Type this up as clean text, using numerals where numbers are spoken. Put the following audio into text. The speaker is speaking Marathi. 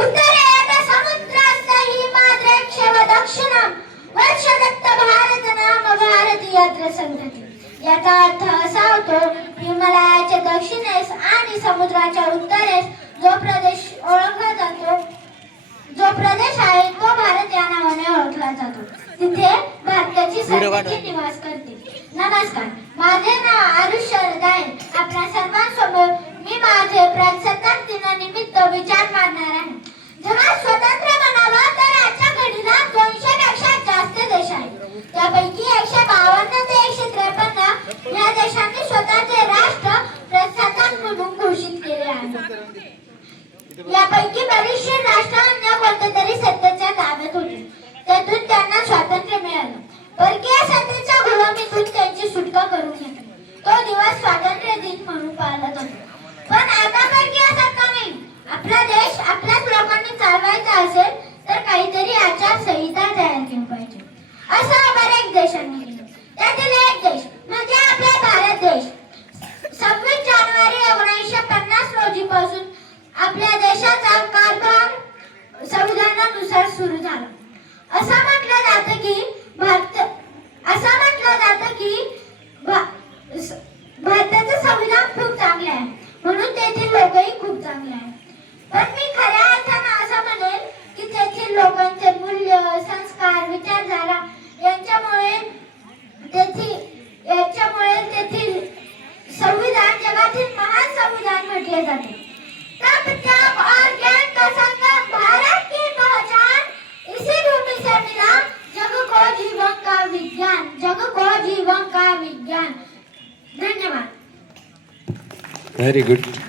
उत्तरेत समुद्रस्य हिमाद्रेक्षव दक्षिणं वर्षदत्त भारत नाम भारतीयत्र संतती. याचा अर्थ असा होतो, हिमालयाच्या दक्षिणेस आणि समुद्राच्या उत्तरेस जो प्रदेश ओळखला जातो, जो प्रदेश आहे तो भारत या नावाने ओळखला जातो. तिथे भारताची संतती निवास करते. नमस्कार, माझे नाव आरुष शरद आहे. आपल्या सर्वांसमोर मी माझे प्रजासत्ताक दिनानिमित्त विचार मांडणार आहे. जगात स्वतंत्र बनावं तर आजच्या घडीला 200 पेक्षा जास्त देश आहेत. त्यापैकी 152 ते 153 या देशांनी स्वतःचे राष्ट्र प्रजासत्ताक म्हणून घोषित केले आहे. यापैकी बरीचशी राष्ट्र अन्य कोणत्या तरी सत्तेच्या ताब्यात होती. त्यातून त्यांना स्वातंत्र्य मिळालं. परकीय सत्तेच्या गुलामीतून त्यांची सुटका करून घेतली. तो दिवस स्वातंत्र्य दिन म्हणून पाळला जातो. पण आता परकीय सत्ता नाही. आपला देश आपल्याच लोकांनी चालवायचा असेल तर काहीतरी आचारसंहिता तयार केली पाहिजे, असं बऱ्याच देशांनी केलं. त्यातील एक देश म्हणजे आपला भारत देश. 26 जानेवारी 1950 रोजीपासून आपल्या देशाचा कारभार संविधानानुसार सुरू झाला. असं म्हटलं जातं की भारताचं संविधान खूप चांगले आहे, म्हणून तेथील लोकही खूप चांगले आहेत. पण मी खऱ्या अर्थानं असं म्हणेल की तेथील लोकांचे मूल्य, संस्कार, विचारधारा यांच्यामुळे तेथील संविधान जगातील महान संविधान म्हटले जाते. तब तक और ज्ञान का संगम भारत की पहचान इसी भूमि से मिला. जग को जीवन का विज्ञान, जग को जीवन का विज्ञान. धन्यवाद. Very good.